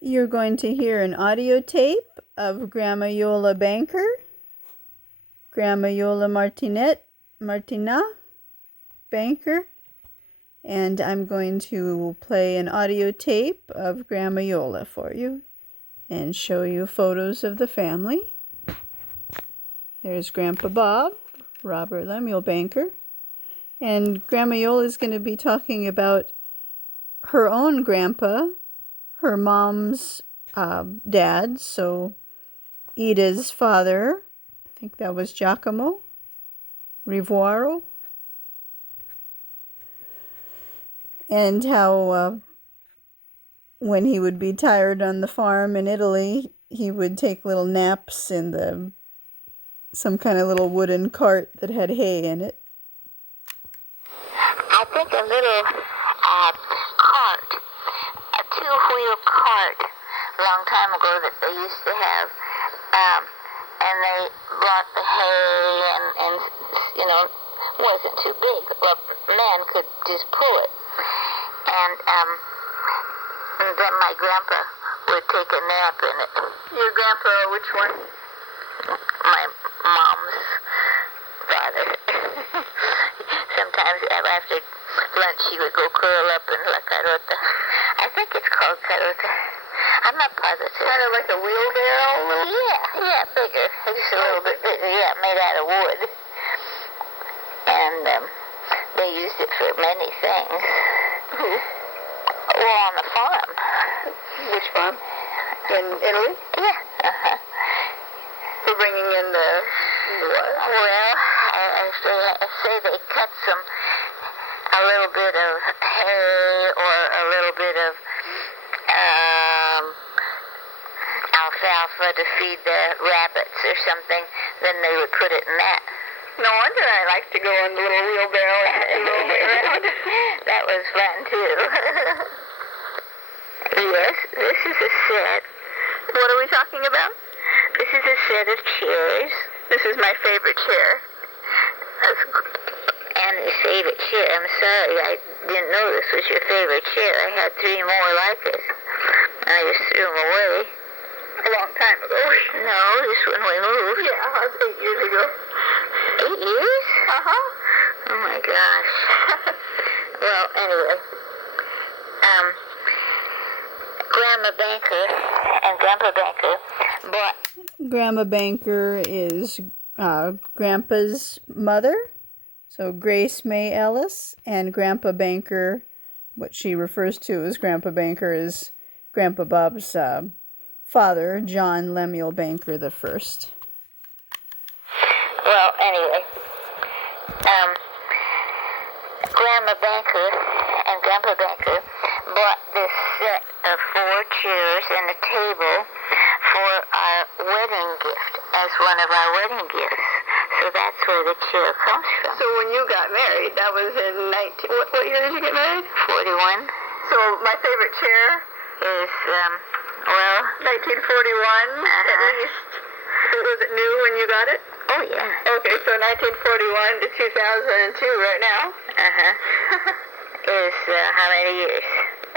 You're going to hear an audio tape of Grandma Iole Banker, Grandma Iole Martinat Banker, and I'm going to play an audio tape of Grandma Iole for you and show you photos of the family. There's Grandpa Bob, Robert Lemuel Banker, and Grandma Iole is going to be talking about her own grandpa, her mom's dad, so Ida's father, I think that was Giacomo Rivoaro, and how when he would be tired on the farm in Italy, he would take little naps in some kind of little wooden cart that had hay in it. I think a little cart, a two-wheel cart, a long time ago that they used to have, and they brought the hay and wasn't too big. Well, a man could just pull it. And then my grandpa would take a nap in it. Your grandpa, which one? My mom's father. Sometimes after lunch he would go curl up in La Carota. I think it's called Carota. I'm not positive. Kind of like a wheelbarrow? Yeah, bigger. Just a little bit bigger. Yeah, made out of wood. And they used it for many things. Who? Well, on the farm. Which farm? In Italy? Yeah. For bringing in the what? Well, I say they cut a little bit of hay or a little bit of alfalfa to feed the rabbits or something. Then they would put it in that. No wonder I like to go in the little wheelbarrow and roll way around. That was fun too. Yes, this is a set. What are we talking about? This is a set of chairs. This is my favorite chair. And his favorite chair. I'm sorry, I didn't know this was your favorite chair. I had 3 more like it. I just threw them away. A long time ago. No, this one we moved. Yeah, 8 years ago. 8 years? Uh-huh. Oh my gosh. Well, anyway. Grandma Banker and Grandpa Banker bought... Grandma Banker is Grandpa's mother, so Grace May Ellis, and Grandpa Banker, what she refers to as Grandpa Banker, is Grandpa Bob's father, John Lemuel Banker the First. Well, anyway, Grandma Banker and Grandpa Banker bought this set of 4 chairs and a table for our wedding gift, as one of our wedding gifts. So that's where the chair comes from. So when you got married, that was in what year did you get married? 41. So my favorite chair Is, 1941, at least. Was it new when you got it? Oh, yeah. Okay, so 1941 to 2002 right now. Is, how many years?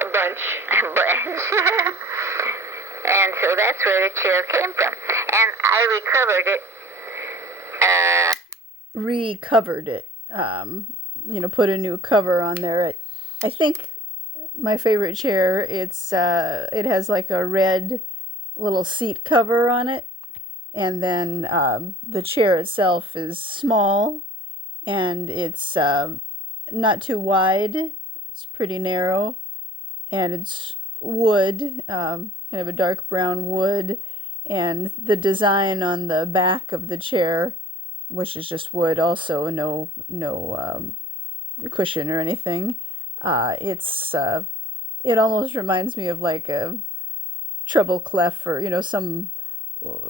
A bunch. A bunch. And so that's where the chair came from. And I recovered it. Recovered it. Put a new cover on there. I think my favorite chair, it has like a red little seat cover on it. And then the chair itself is small, and it's not too wide. It's pretty narrow, and it's wood, kind of a dark brown wood, and the design on the back of the chair, which is just wood, also no cushion or anything. It almost reminds me of like a treble clef, or some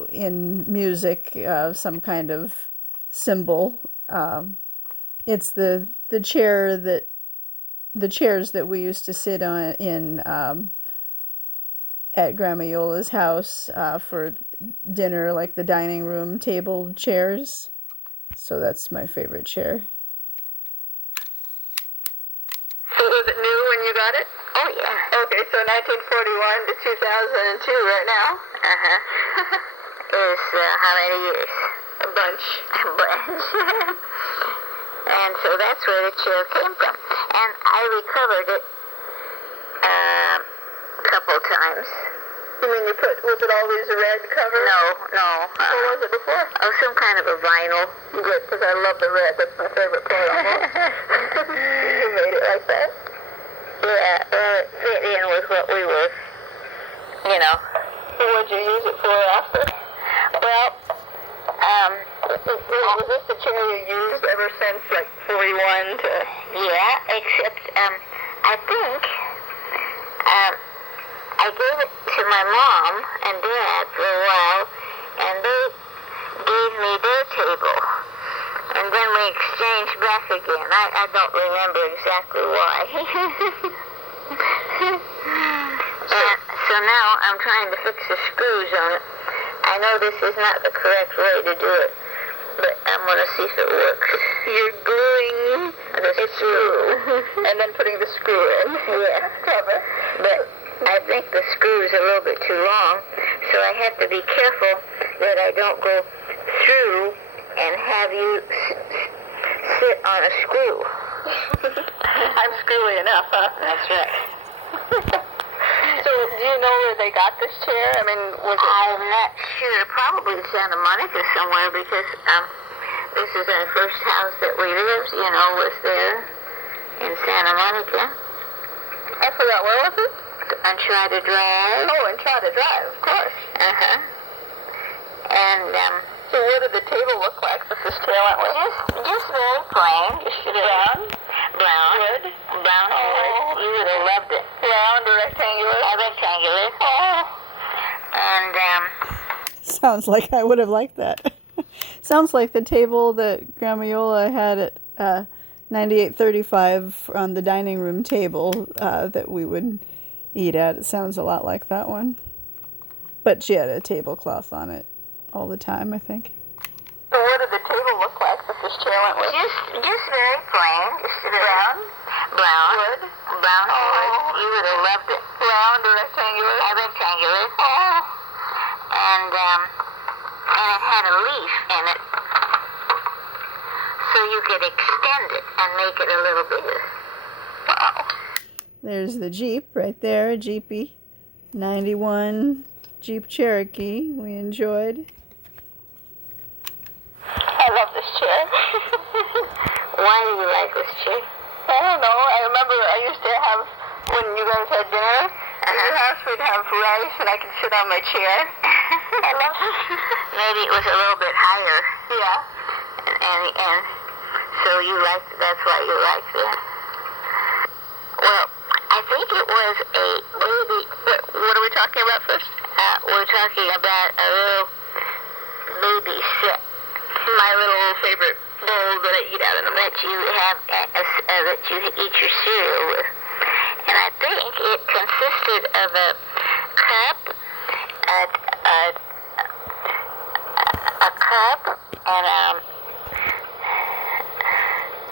in music, some kind of cymbal. It's the chairs that we used to sit on at Grandma Iole's house for dinner, like the dining room table chairs. So that's my favorite chair. So was it new when you got it? Oh, yeah. Okay, so 1941 to 2002 right now. Is how many years? A bunch. A bunch. And so that's where the chair came from. And I recovered it a couple times. You mean was it always a red cover? No. What was it before? Oh, some kind of a vinyl. Good, because I love the red. That's my favorite color almost. You made it like that? Yeah, well, it fit in with what we were, you know. So what did you use it for after? Well, was this the chair you used ever since, like, 41 to... yeah, except, I think, I gave it to my mom and dad for a while, and they gave me their table. And then we exchanged back again. I don't remember exactly why. And so now I'm trying to fix the screws on it. I know this is not the correct way to do it, but I'm going to see if it works. You're gluing The screw. and then putting the screw in. Yeah. Cover. But I think the screw is a little bit too long, so I have to be careful that I don't go through and have you sit on a screw. I'm screwy enough, huh? That's right. So, do you know where they got this chair? I mean, was it... I'm not sure. Probably Santa Monica somewhere, because this is our first house that we lived, was there in Santa Monica. I forgot, where was it? On Trotter Drive. Oh, in Trotter Drive, of course. And, so what did the table look like that this chair went with? just very plain. Just Brown? Brown. Wood? Brown wood. You would have loved it. Round or rectangular? Rectangular. And, Sounds like I would have liked that. Sounds like the table that Grandma Iole had at 9835 on the dining room table that we would eat at. It sounds a lot like that one. But she had a tablecloth on it all the time, I think. So what did the table look like that this chair went with? just very plain. Just brown. Wood? Brown wood. You would have loved it. Round or rectangular? Rectangular. And it had a leaf in it, so you could extend it and make it a little bigger. Wow. There's the Jeep right there, a Jeepy. 91 Jeep Cherokee we enjoyed. I love this chair. Why do you like this chair? I don't know. I remember I used to have, when you guys had dinner, at your house we'd have rice and I could sit on my chair. I love it. Maybe it was a little bit higher, Yeah. and so you liked it. That's why you liked it. Well, I think it was a baby. What are we talking about first? We're talking about a little baby set. My little favorite bowl that I eat out in the That you have, that you eat your cereal with. And I think it consisted of a cup, and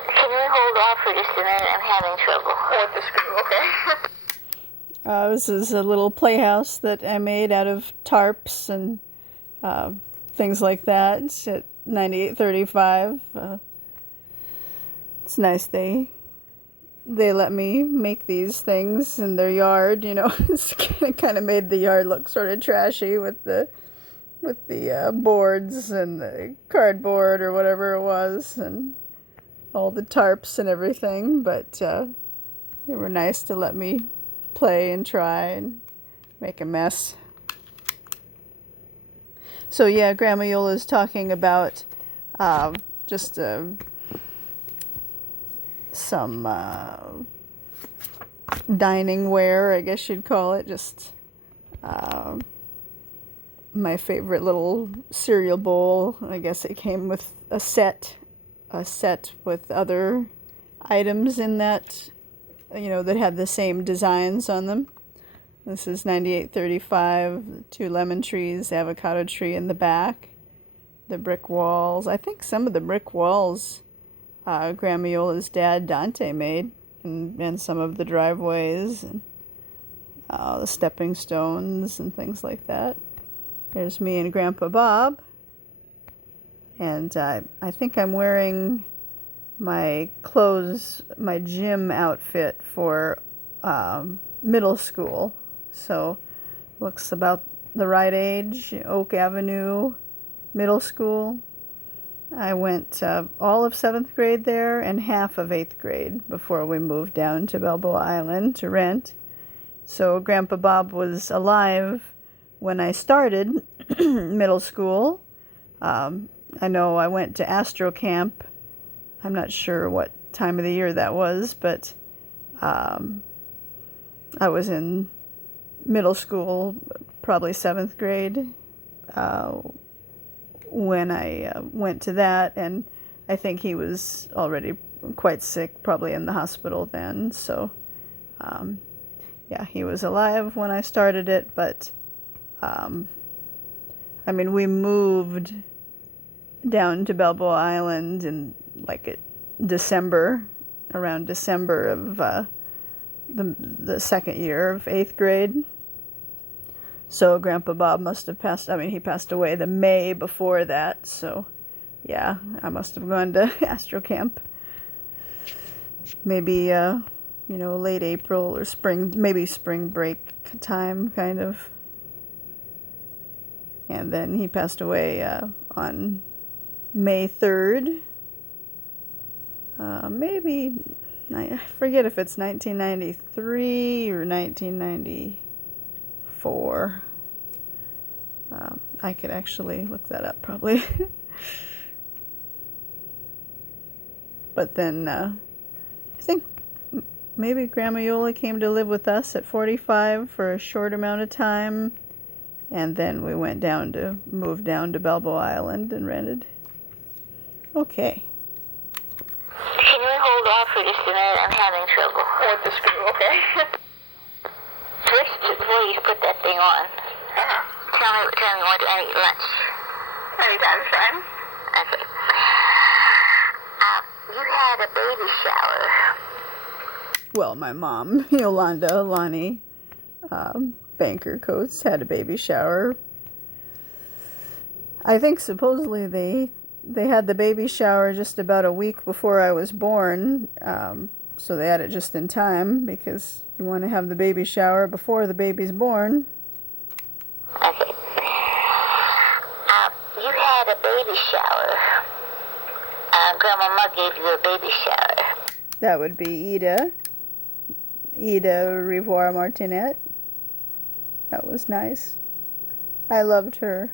can you hold off for just a minute? I'm having trouble. with the screw, okay? This is a little playhouse that I made out of tarps and things like that. It's at 9835. It's nice they let me make these things in their yard. It's kind of made the yard look sort of trashy with the boards and the cardboard or whatever it was and all the tarps and everything. But they were nice to let me play and try and make a mess. So yeah, Grandma Iole is talking about just some dining ware, I guess you'd call it. Just my favorite little cereal bowl. I guess it came with a set with other items in that, that had the same designs on them. This is 9835, 2 lemon trees, avocado tree in the back, the brick walls. I think some of the brick walls Grandma Iole's dad Dante made, and some of the driveways. And the stepping stones and things like that. There's me and Grandpa Bob. And I think I'm wearing my clothes, my gym outfit for middle school. So looks about the right age, Oak Avenue Middle School. I went all of 7th grade there and half of 8th grade before we moved down to Balboa Island to rent. So Grandpa Bob was alive when I started middle school. I know I went to Astro Camp. I'm not sure what time of the year that was, but I was in middle school, probably 7th grade, when I went to that, and I think he was already quite sick, probably in the hospital then. So, yeah, he was alive when I started it, but I mean, we moved down to Balboa Island in December, around December of the second year of 8th grade. So Grandpa Bob must have passed, I mean, he passed away the May before that. So yeah, I must have gone to Astro Camp. Maybe, late April or spring, maybe spring break time, kind of. And then he passed away on May 3rd. Maybe, I forget if it's 1993 or 1994. I could actually look that up probably. But then I think maybe Grandma Iole came to live with us at 45 for a short amount of time. And then we moved down to Balboa Island and rented. Okay. Can you hold off for just a minute? I'm having trouble. With the screw, okay? First, before you put that thing on, tell me what time you want to eat lunch. Anytime's fine. Okay. You had a baby shower. Well, my mom, Yolanda Lonnie Banker Coates, had a baby shower. I think supposedly they had the baby shower just about a week before I was born, so they had it just in time, because you want to have the baby shower before the baby's born. Okay. You had a baby shower. Grandma gave you a baby shower. That would be Ida Martinat. That was nice. I loved her.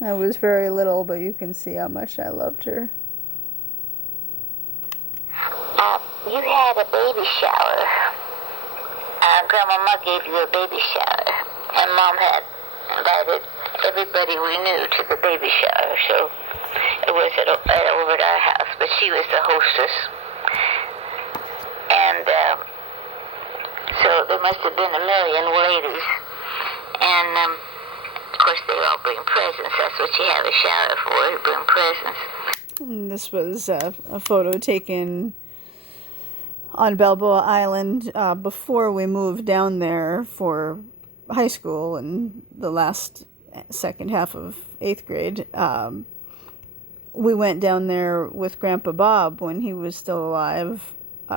I was very little, but you can see how much I loved her. You had a baby shower. Grandma gave you a baby shower. And Mom had invited everybody we knew to the baby shower, so it was over at our house, but she was the hostess. And so there must have been a million waiters. And of course they all bring presents. That's what you have a shower for, you bring presents. And this was a photo taken on Balboa Island before we moved down there for high school and the second half of 8th grade. We went down there with Grandpa Bob when he was still alive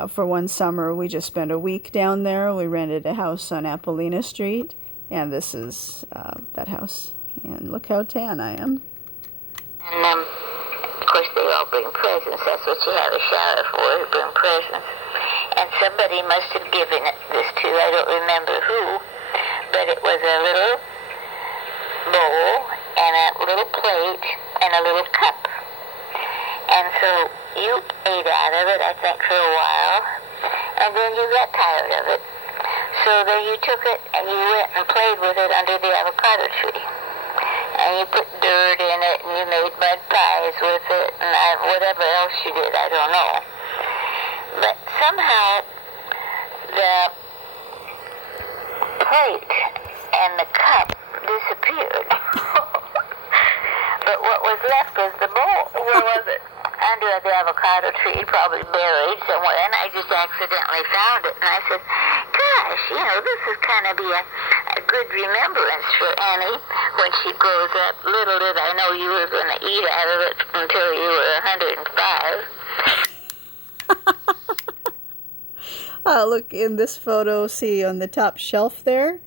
for one summer. We just spent a week down there. We rented a house on Apollina Street, and this is that house. And look how tan I am. And of course they all bring presents. That's what you have a shower for, you bring presents. And somebody must have given this to, I don't remember who, but it was a little bowl and a little plate and a little cup. And so you ate out of it, I think, for a while, and then you got tired of it. So then you took it and you went and played with it under the avocado tree. And you put dirt in it and you made mud pies with it and whatever else you did, I don't know. But somehow the plate and the cup disappeared. But what was left was the bowl. Where was it? Under the avocado tree, probably buried somewhere, and I just accidentally found it. And I said, God, gosh, this is kind of be a good remembrance for Annie when she grows up. Little did I know you were going to eat out of it until you were 105. Look in this photo, see on the top shelf there,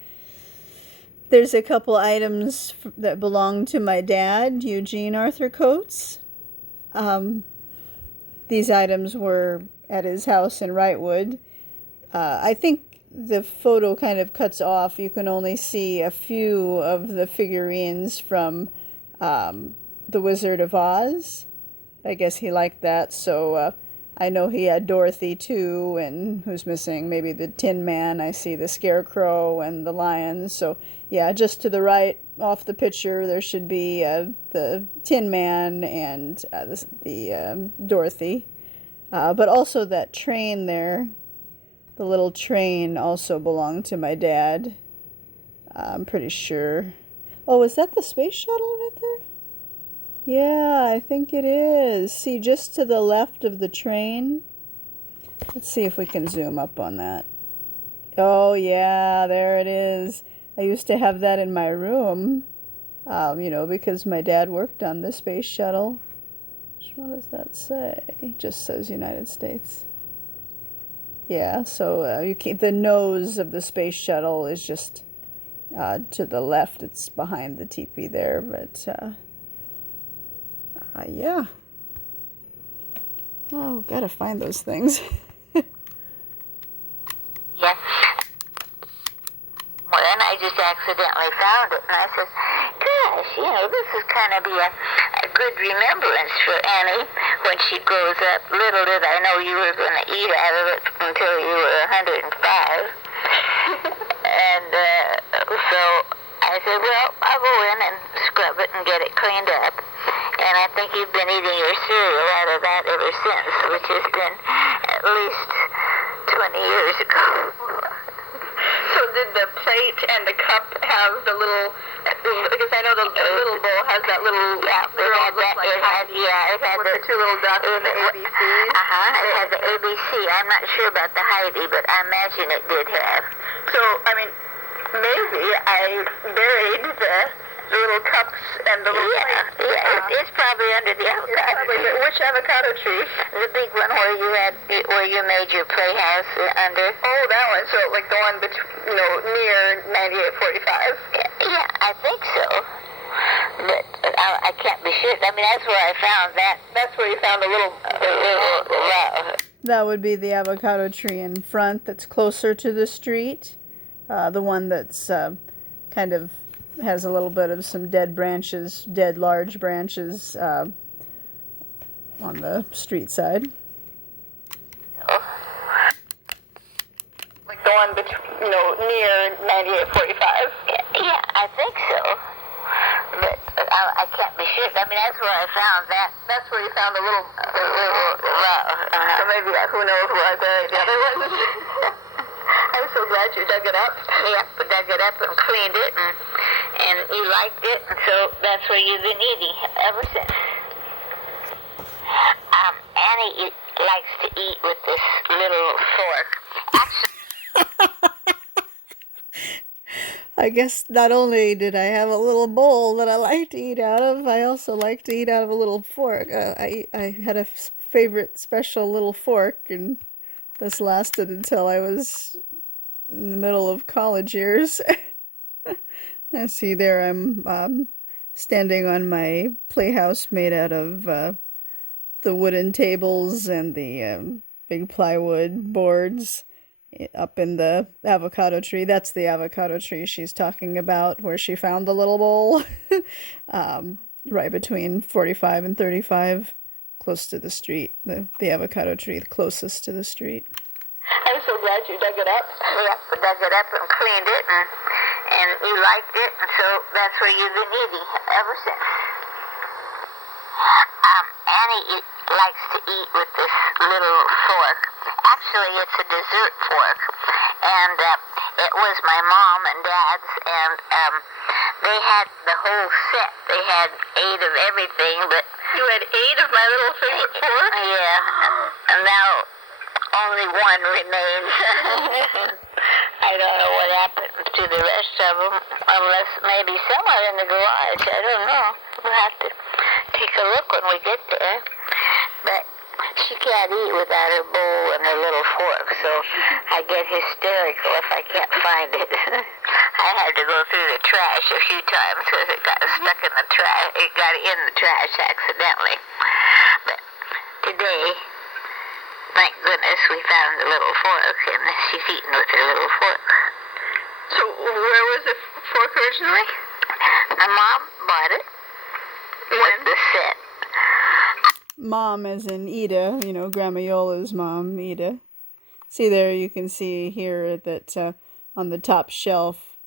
there's a couple items that belong to my dad, Eugene Arthur Coates. These items were at his house in Wrightwood. I think the photo kind of cuts off. You can only see a few of the figurines from The Wizard of Oz. I guess he liked that, so I know he had Dorothy too, and who's missing? Maybe the Tin Man. I see the Scarecrow and the lions. So yeah, just to the right off the picture, there should be the Tin Man and the Dorothy. But also that train there, the little train also belonged to my dad. I'm pretty sure. Oh, is that the space shuttle right there? Yeah, I think it is. See, just to the left of the train. Let's see if we can zoom up on that. Oh, yeah, there it is. I used to have that in my room, because my dad worked on the space shuttle. What does that say? It just says United States. Yeah, so the nose of the space shuttle is just to the left. It's behind the teepee there, but yeah. Oh, gotta find those things. Yeah. Well, then I just accidentally found it, and I said, gosh, this is kind of be a good remembrance for Annie when she grows up. Little did I know you were going to eat out of it until you were 105. And so I said, well, I'll go in and scrub it and get it cleaned up. And I think you've been eating your cereal out of that ever since, which has been at least 20 years ago. So did the plate and the cup have the little, because I know the little bowl has that little, it had with the two little dots and the ABCs. It had the ABC. I'm not sure about the Heidi, but I imagine it did have. So, I mean, maybe I buried the little cups and the little plates. Yeah, it's probably under the avocado tree. Which avocado tree? The big one where you made your playhouse under. Oh, that one. So like the one between, near 9845. Yeah, I think so. But I can't be sure. I mean, that's where I found that. That's where you found a little. That would be the avocado tree in front that's closer to the street. The one that's kind of has a little bit of some dead large branches on the street side. Like the one between, near 9845. Yeah, I think so. But I can't be sure. I mean, that's where I found that. That's where you found a little. So maybe who knows where I buried the other ones. I'm so glad you dug it up. Yeah, dug it up and cleaned it, and you liked it, and so that's where you've been eating ever since. Annie likes to eat with this little fork. I guess not only did I have a little bowl that I like to eat out of, I also like to eat out of a little fork. I had a favorite special little fork, and this lasted until I was in the middle of college years. I see there I'm standing on my playhouse made out of the wooden tables and the big plywood boards up in the avocado tree. That's the avocado tree she's talking about, where she found the little bowl. Right between 45 and 35, close to the street. The avocado tree closest to the street. I'm so glad you dug it up. Yeah, dug it up and cleaned it, and you liked it, and so that's where you've been eating ever since. Annie likes to eat with this little fork. Actually, it's a dessert fork, and it was my mom and dad's, and they had the whole set. They had 8 of everything, but... You had 8 of my little favorite forks? Yeah, and now only one remains. I I don't know what happened to the rest of them, unless maybe some are in the garage. I don't know. We'll have to take a look when we get there. But she can't eat without her bowl and her little fork, so I get hysterical if I can't find it. I had to go through the trash a few times because it got stuck in the trash. It got in the trash accidentally. But today, thank goodness we found the little fork, and she's eating with her little fork. So where was the fork originally? My mom bought it. When? The set. Mom as in Ida, you know, Grandma Iola's mom, Ida. See there, you can see here that on the top shelf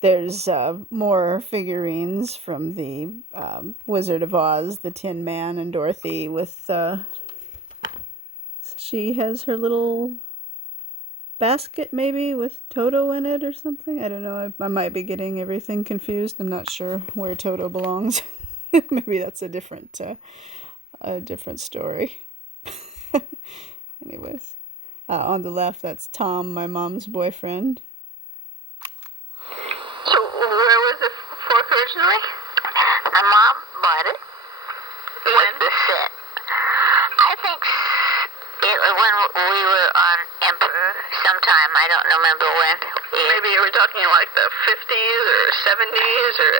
there's more figurines from the Wizard of Oz, the Tin Man, and Dorothy with... she has her little basket maybe with Toto in it or something. I don't know. I might be getting everything confused. I'm not sure where Toto belongs. Maybe that's a different story. Anyways, on the left, that's Tom, my mom's boyfriend. So where was the fork originally? My mom bought it. When? The set. I think when we were on Emperor sometime. I don't remember when. Maybe you were talking like the 50s or 70s or...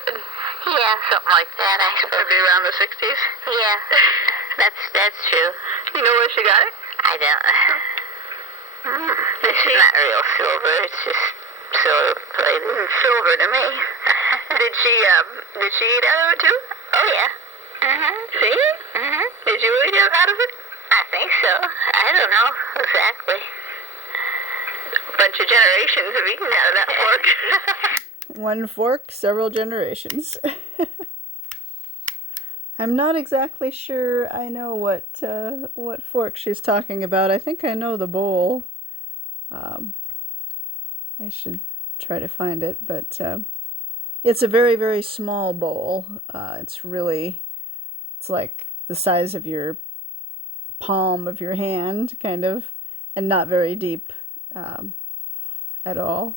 Yeah, something like that, I suppose. Maybe around the 60s? Yeah, that's true. You know where she got it? I don't know. It's not real silver. It's just silver plated. Silver to me. Did she eat out of it too? Oh yeah. See? Did you eat out of it? I think so. I don't know exactly. A bunch of generations have eaten out of that fork. One fork, several generations. I'm not exactly sure I know what fork she's talking about. I think I know the bowl. I should try to find it, but it's a very, very small bowl. It's like the size of your palm of your hand, kind of, and not very deep at all.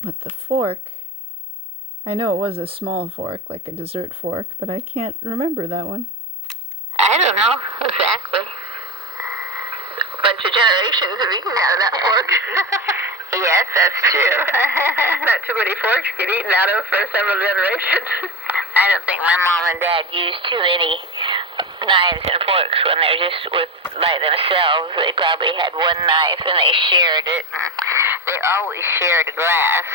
But the fork, I know it was a small fork, like a dessert fork, but I can't remember that one. I don't know exactly. A bunch of generations have eaten out of that fork. Yes, that's true. Not too many forks get eaten out of for several generations. I don't think my mom and dad used too many knives and forks when they're just by themselves. They probably had one knife and they shared it. They always shared glass.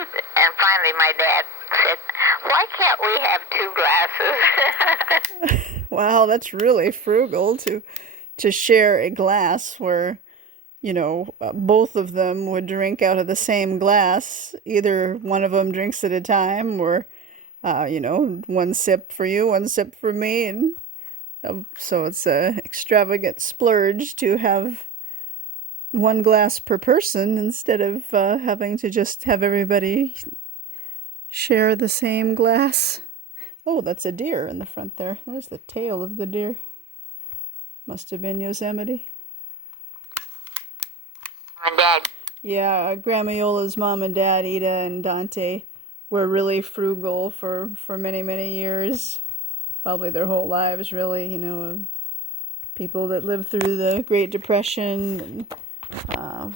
And finally my dad said, "Why can't we have two glasses?" Wow, that's really frugal to share a glass where, you know, both of them would drink out of the same glass. Either one of them drinks at a time, or, you know, one sip for you, one sip for me. And so it's an extravagant splurge to have one glass per person instead of having to just have everybody share the same glass. Oh, that's a deer in the front there. There's the tail of the deer. Must have been Yosemite. My dad. Yeah, Grandma Iola's mom and dad, Ida and Dante, were really frugal for many, many years. Probably their whole lives, really, you know, people that lived through the Great Depression. And,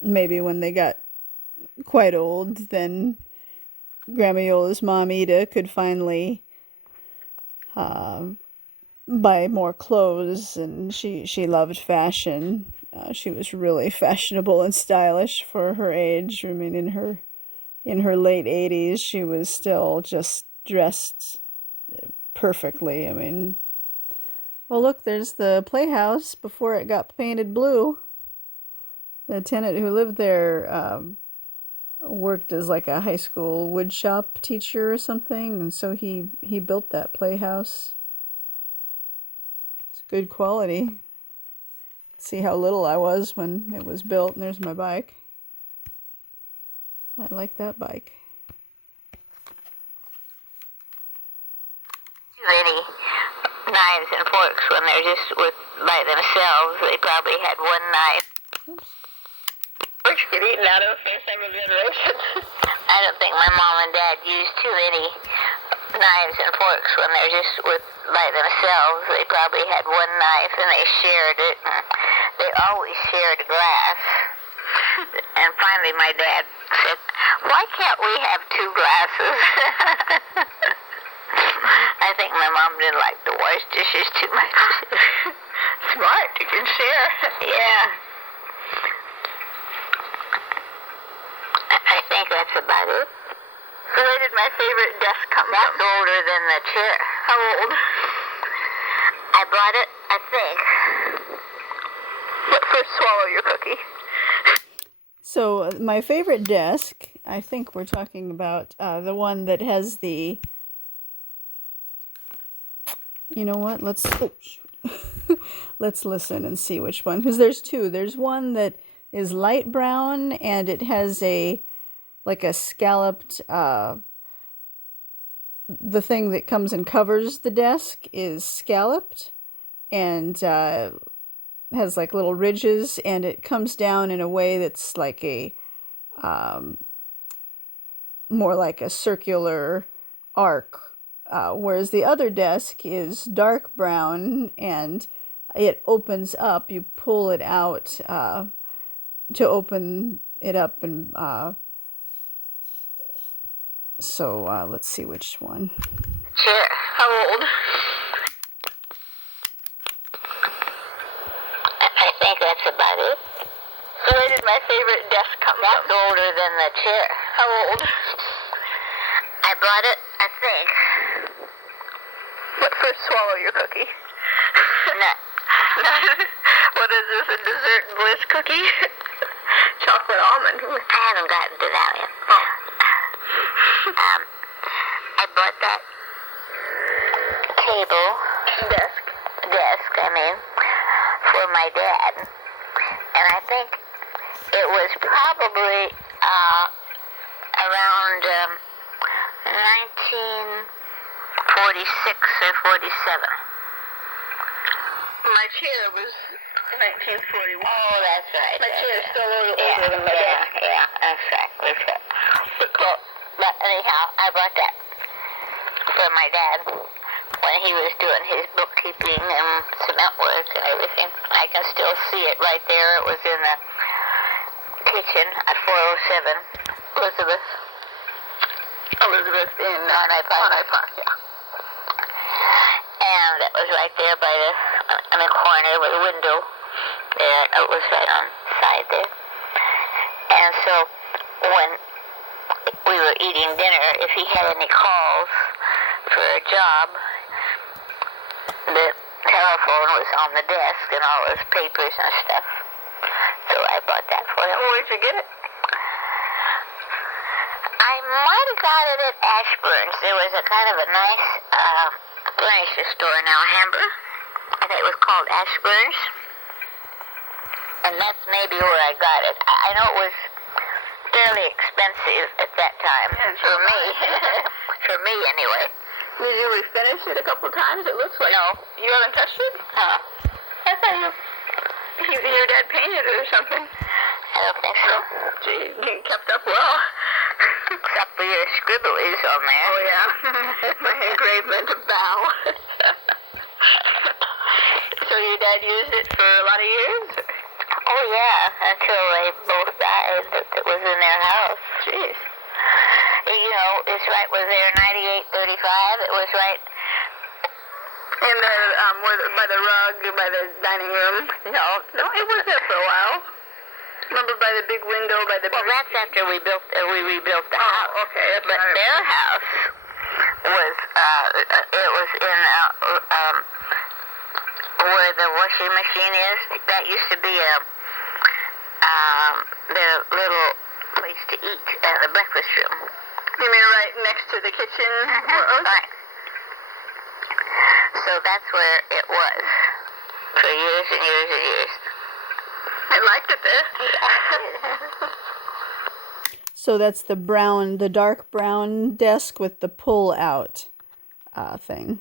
maybe when they got quite old, then Grandma Iola's mom, Ida, could finally buy more clothes, and she loved fashion. She was really fashionable and stylish for her age. I mean, in her late 80s, she was still just dressed perfectly. I mean, well, look, there's the playhouse before it got painted blue. The tenant who lived there worked as like a high school woodshop teacher or something, and so he built that playhouse. It's good quality. See how little I was when it was built, and there's my bike. I like that bike. Too many knives and forks when they're just by themselves. They probably had one knife. Forks get eaten out of for several generations. I don't think my mom and dad used too many knives and forks when they're just by themselves. They probably had one knife and they shared it. They always shared a glass. And finally my dad said, "Why can't we have two glasses?" I think my mom didn't like to wash dishes too much. Smart, you can share. Yeah. I think that's about it. So where did my favorite desk come That's from? older than the chair. How old? I bought it, I think. But first swallow your cookie. So my favorite desk, I think we're talking about the one that has the, you know what, let's let's listen and see which one, because there's two. There's one that is light brown and it has like a scalloped, the thing that comes and covers the desk is scalloped and has like little ridges, and it comes down in a way that's like a more like a circular arc, whereas the other desk is dark brown and it opens up. You pull it out to open it up, and so let's see which one. Chair. How old? I think that's about it. So where did my favorite desk come That's from? older than the chair. How old? I bought it, I think. But first swallow your cookie. No. What is this, a dessert bliss cookie? Chocolate almond. I haven't gotten to that yet. Oh. I bought that table, Desk. for my dad. And I think it was probably around 1946 or 47. My chair was 1941. Oh, that's right. My chair is still a little Yeah, older than my desk. yeah, that's right. Well, but anyhow, I bought that for my dad when he was doing his bookkeeping and cement work and everything. I can still see it right there. It was in the kitchen at 407 Elizabeth In Onai Park. yeah. And it was right there by in the corner with a window there. It was right on the side there. And so when we were eating dinner, if he had any calls for a job, the telephone was on the desk and all his papers and stuff. So I bought that for him. Where'd you get it? I might have got it at Ashburn's. There was a kind of a nice furniture store in Alhambra. I think it was called Ashburn's. And that's maybe where I got it. I know it was fairly expensive at that time, for me. For me, anyway. Did you refinish it a couple times? It looks like. No. You haven't touched it? Huh? I thought your dad painted it or something. I don't think so. Gee, you kept up well. Except for your scribblies on there. Oh, yeah. My engravement of bow. So your dad used it for a lot of years? Oh, yeah, until they both died. It was in their house. Jeez. You know, it's right, was there 9835? It was right. In the, by the rug, by the dining room? No, It was there for a while. Remember by the big window, by the... well, that's after we rebuilt the house. Oh, okay. That's But right. their house was, it was in, where the washing machine is. That used to be the little place to eat at the breakfast room. You mean right next to the kitchen? Right. So that's where it was for years and years and years. I liked it there. So that's the dark brown desk with the pull out thing.